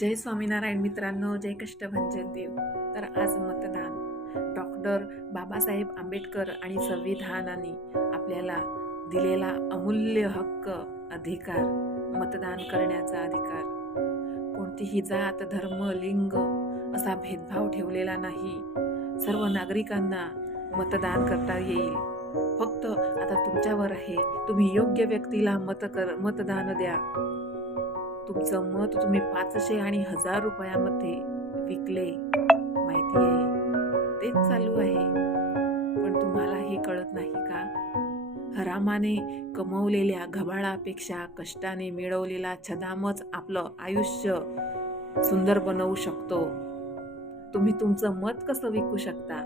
जय स्वामीनारायण मित्रांनो, जय कष्टभंजन देव. तर आज मतदान डॉक्टर बाबासाहेब आंबेडकर आणि संविधानाने आपल्याला दिलेला अमूल्य हक्क, अधिकार, मतदान करण्याचा अधिकार. कोणतीही जात, धर्म, लिंग असा भेदभाव ठेवलेला नाही. सर्व नागरिकांना मतदान करता येईल. फक्त आता तुमच्यावर आहे, तुम्ही योग्य व्यक्तीला मतदान द्या. तुमचं मत तुम्ही 500 आणि 1000 रुपयामध्ये विकले, माहिती आहे, तेच चालू आहे. पण तुम्हाला हे कळत नाही का? हरामाने कमवलेल्या घबाळापेक्षा कष्टाने मिळवलेला छदामच आपलं आयुष्य सुंदर बनवू शकतो. तुम्ही तुमचं मत कसं विकू शकता?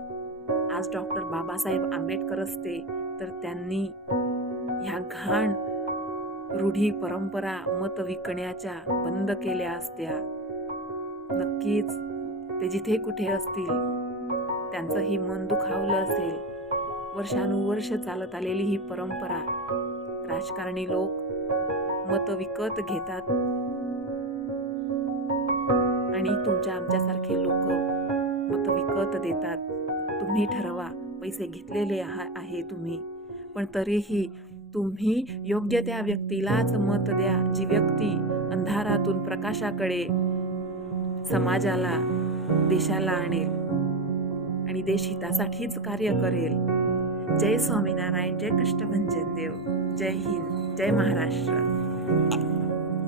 आज डॉक्टर बाबासाहेब आंबेडकर असते तर त्यांनी ह्या घाण रूढी, परंपरा, मत विकण्याच्या बंद केल्या असत्या. नक्कीच ते जिथे कुठे असतील त्यांचंही मन दुखावलं असेल. वर्षानुवर्ष चालत आलेली ही परंपरा. राजकारणी लोक मत विकत घेतात आणि तुमच्या आमच्यासारखे लोक मत विकत देतात. तुम्ही ठरवा, पैसे घेतलेले आहे तुम्ही, पण तरीही तुम्ही योग्य त्या व्यक्तीलाच मत द्या, जी व्यक्ती अंधारातून प्रकाशाकडे समाजाला, देशाला आणेल आणि देश हितासाठीच कार्य करेल. जय स्वामीनारायण, जय कष्टभंजन देव, जय हिंद, जय महाराष्ट्र.